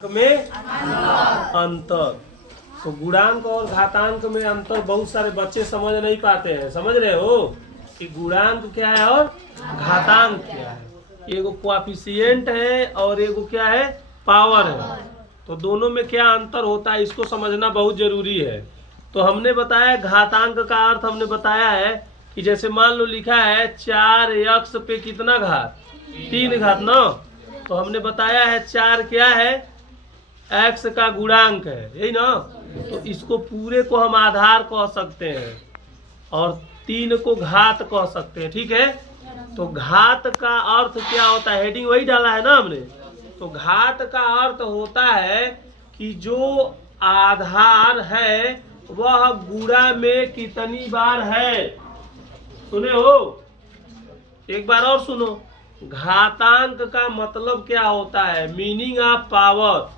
में अंतर। तो गुणांक और घातांक में अंतर बहुत सारे बच्चे समझ नहीं पाते हैं। समझ रहे हो कि गुणांक क्या है और घातांक क्या है। एगो कोएफिशिएंट है और एगो क्या है, पावर है। तो दोनों में क्या अंतर होता है इसको समझना बहुत जरूरी है। तो हमने बताया घातांक का अर्थ हमने बताया है कि जैसे मान लो लिखा है 4x पे कितना घात, 3 घात ना। तो हमने बताया है 4 क्या है, x का गुणांक है, यही ना। तो इसको पूरे को हम आधार कह सकते हैं और 3 को घात कह सकते हैं, ठीक है। तो घात का अर्थ क्या होता है, हेडिंग वही डाला है ना हमने। तो घात का अर्थ होता है कि जो आधार है वह गुणा में कितनी बार है। सुने हो, एक बार और सुनो। घातांक का मतलब क्या होता है, meaning of power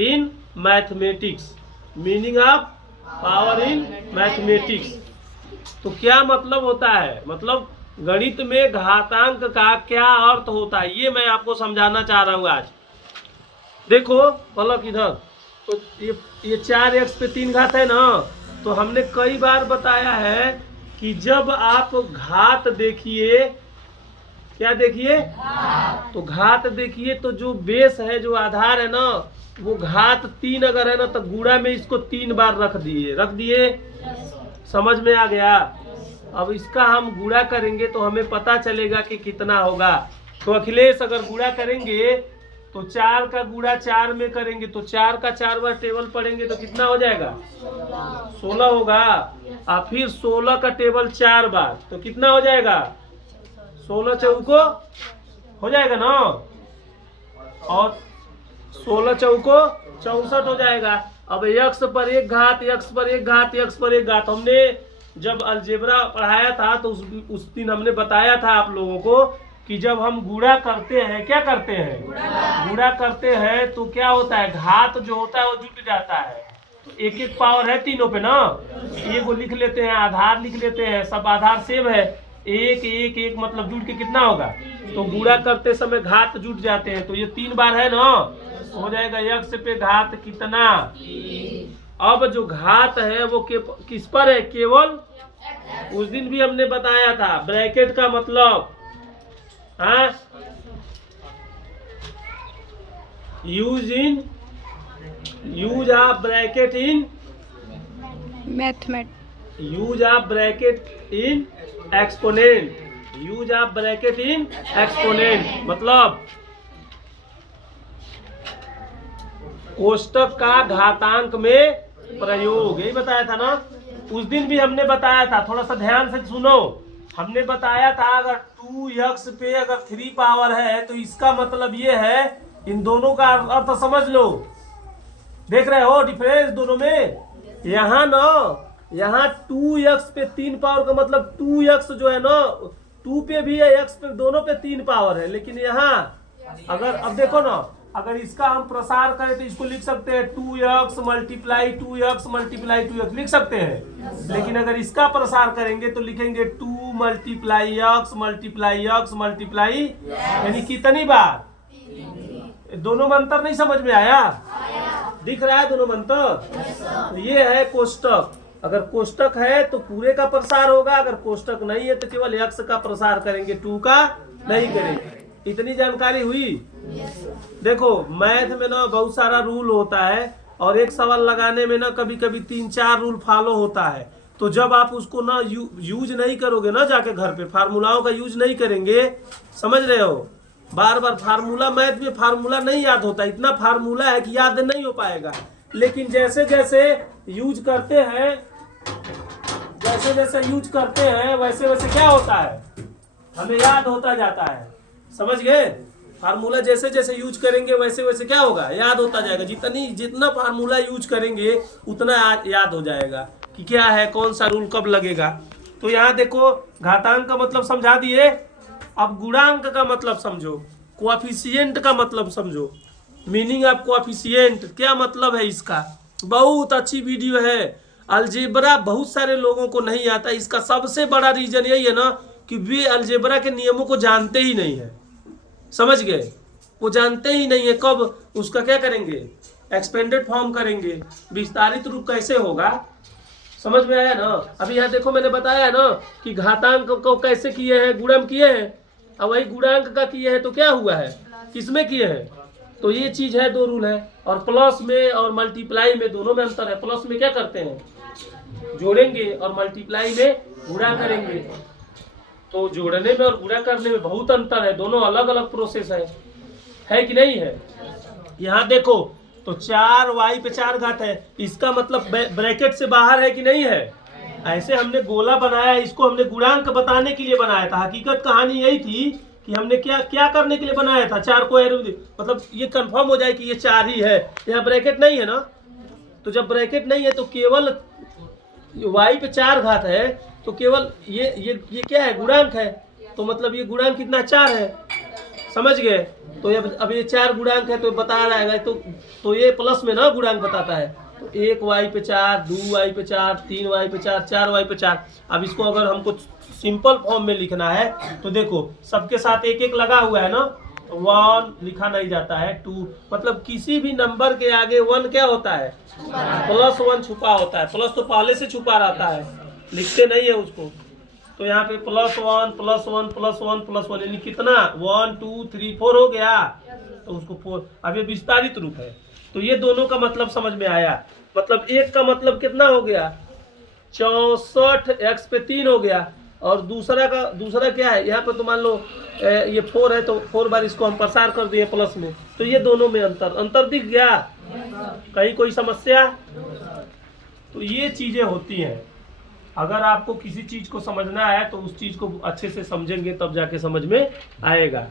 in mathematics. Meaning of power in mathematics. तो क्या मतलब होता है, मतलब गणित में घातांक का क्या अर्थ होता है, ये मैं आपको समझाना चाह रहा हूँ आज। देखो पलक इधर। तो ये 4x पे 3 घात है ना। तो हमने कई बार बताया है कि जब आप घात देखिए, क्या देखिए, तो घात देखिए, तो जो बेस है, जो आधार है ना, वो घात 3 अगर है ना तो गुणा में इसको 3 बार रख दिए। समझ में आ गया। अब इसका हम गुणा करेंगे तो हमें पता चलेगा कि कितना होगा। तो अखिलेश अगर गुणा करेंगे तो 4 का गुणा 4 में करेंगे तो 4 का 4 बार टेबल पढ़ेंगे तो कितना हो जाएगा, 16 होगा। और फिर 16 का टेबल 4 बार तो कितना हो जाएगा, 16 चौको हो जाएगा ना। और 16 चौको 64 हो जाएगा। अब x पर एक घात, x पर एक घात, x पर एक घात। हमने जब अलजेब्रा पढ़ाया था तो उस दिन हमने बताया था आप लोगों को कि जब हम गुणा करते हैं, क्या करते हैं, गुणा करते हैं तो क्या होता है, घात जो होता है वो जुट जाता है। तो एक एक पावर है तीनों पे ना। ये को लिख लेते हैं, आधार लिख लेते हैं, सब आधार सेम है। एक एक एक मतलब जुट के कितना होगा। तो गुणा करते समय घात जुट जाते हैं। तो ये 3 बार है ना, हो जाएगा x पे घात कितना। अब जो घात है वो किस पर है, केवल। उस दिन भी हमने बताया था ब्रैकेट का मतलब, हाँ, use of bracket in mathematics, use of bracket in exponent, use of bracket in exponent मतलब कोष्टक का घातांक में प्रयोग, यही बताया था ना। उस दिन भी हमने बताया था, थोड़ा सा ध्यान से सुनो। हमने बताया था अगर 2x पे अगर 3 पावर है तो इसका मतलब ये है, इन दोनों का अर्थ समझ लो। देख रहे हो डिफरेंस दोनों में। यहाँ ना, यहाँ 2x पे 3 पावर का मतलब 2x जो है ना, 2 पे भी है, x पे, दोनों पे 3 पावर है। लेकिन यहाँ अगर अब देखो ना, अगर इसका हम प्रसार करें तो इसको लिख सकते हैं 2x multiply 2x multiply 2x लिख सकते हैं। लेकिन अगर इसका प्रसार करेंगे तो लिखेंगे 2 multiply x multiply x multiply, यानी कितनी बार। दोनों में अंतर नहीं समझ में आया, दिख रहा है दोनों में अंतर। तो ये है कोष्टक। अगर कोष्टक है तो पूरे का प्रसार होगा, अगर कोष्टक नहीं है तो केवल x का प्रसार करेंगे, 2 का नहीं करेंगे। इतनी जानकारी हुई। देखो मैथ में ना बहुत सारा रूल होता है और एक सवाल लगाने में ना कभी कभी 3-4 रूल फॉलो होता है। तो जब आप उसको ना यूज नहीं करोगे ना, जाके घर पे फार्मूलाओं का यूज नहीं करेंगे, समझ रहे हो, बार बार फार्मूला, मैथ में फार्मूला नहीं याद होता, इतना फार्मूला है कि याद नहीं हो पाएगा। लेकिन जैसे जैसे यूज करते हैं, जैसे जैसे यूज करते हैं वैसे वैसे क्या होता है, हमें याद होता जाता है। समझ गए। फार्मूला जैसे जैसे यूज करेंगे वैसे वैसे क्या होगा, याद होता जाएगा। जितना फार्मूला यूज करेंगे उतना याद हो जाएगा कि क्या है, कौन सा रूल कब लगेगा। तो यहाँ देखो घातांक का मतलब समझा दिए। अब गुणांक का मतलब समझो, कोएफिशिएंट का मतलब समझो। मीनिंग ऑफ कोएफिशिएंट क्या मतलब है इसका, बहुत अच्छी वीडियो है। अलजेब्रा बहुत सारे लोगों को नहीं आता, इसका सबसे बड़ा रीजन यही है ना कि वे अलजेब्रा के नियमों को जानते ही नहीं है। समझ गए। वो जानते ही नहीं है कब उसका क्या करेंगे, एक्सपेंडेड फॉर्म करेंगे, विस्तारित रूप कैसे होगा। समझ में आया ना। अभी यहाँ देखो मैंने बताया ना कि घातांक को कैसे किए हैं, गुणम किए हैं, और वही गुणांक का किए हैं तो क्या हुआ है, किसमें किए हैं। तो ये चीज है, दो रूल है। और प्लस में और मल्टीप्लाई में दोनों में अंतर है। प्लस में क्या करते हैं, जोड़ेंगे, और मल्टीप्लाई में गुणा करेंगे। तो जोड़ने में और गुणा करने में बहुत अंतर है, दोनों अलग अलग प्रोसेस है कि नहीं है। यहाँ देखो तो 4y पे 4 घात है, इसका मतलब ब्रैकेट से बाहर है कि नहीं है। ऐसे हमने गोला बनाया, इसको हमने गुणांक बताने के लिए बनाया था। हकीकत कहानी यही थी कि हमने क्या क्या करने के लिए बनाया था, 4 को एरो, मतलब ये कंफर्म हो जाए कि ये 4 ही है। यहाँ ब्रैकेट नहीं है ना, तो जब ब्रैकेट नहीं है तो केवल y पे 4 घात है, तो केवल ये क्या है, गुणांक है। तो मतलब ये गुणांक कितना, 4 है। समझ गए। तो अब ये 4 गुणांक है तो बता रहा है, तो ये प्लस में ना गुणांक बताता है। तो 1y पे 4, 2y पे 4, 3y पे 4, 4y पे 4। अब इसको अगर हमको सिंपल फॉर्म में लिखना है तो देखो सबके साथ एक एक लगा हुआ है ना, 1 लिखा नहीं जाता है, 2, मतलब किसी भी नंबर के आगे 1 क्या होता है, +1 छुपा होता है। प्लस तो पहले से छुपा रहता है, लिखते नहीं है उसको। तो यहाँ पे +1 +1 +1 +1 यानी कितना, 1 2 3 4 हो गया, तो उसको 4। अब ये विस्तारित रूप है। तो ये दोनों का मतलब समझ में आया। मतलब एक का मतलब कितना हो गया, 64 x पे 3 हो गया। और दूसरा क्या है, यहाँ पे तो मान लो ये 4 है, तो 4 बार इसको हम प्रसार कर दिए प्लस में। तो ये दोनों में अंतर दिख गया, कहीं कोई समस्या। तो ये चीजें होती हैं। अगर आपको किसी चीज को समझना है तो उस चीज को अच्छे से समझेंगे तब जाके समझ में आएगा।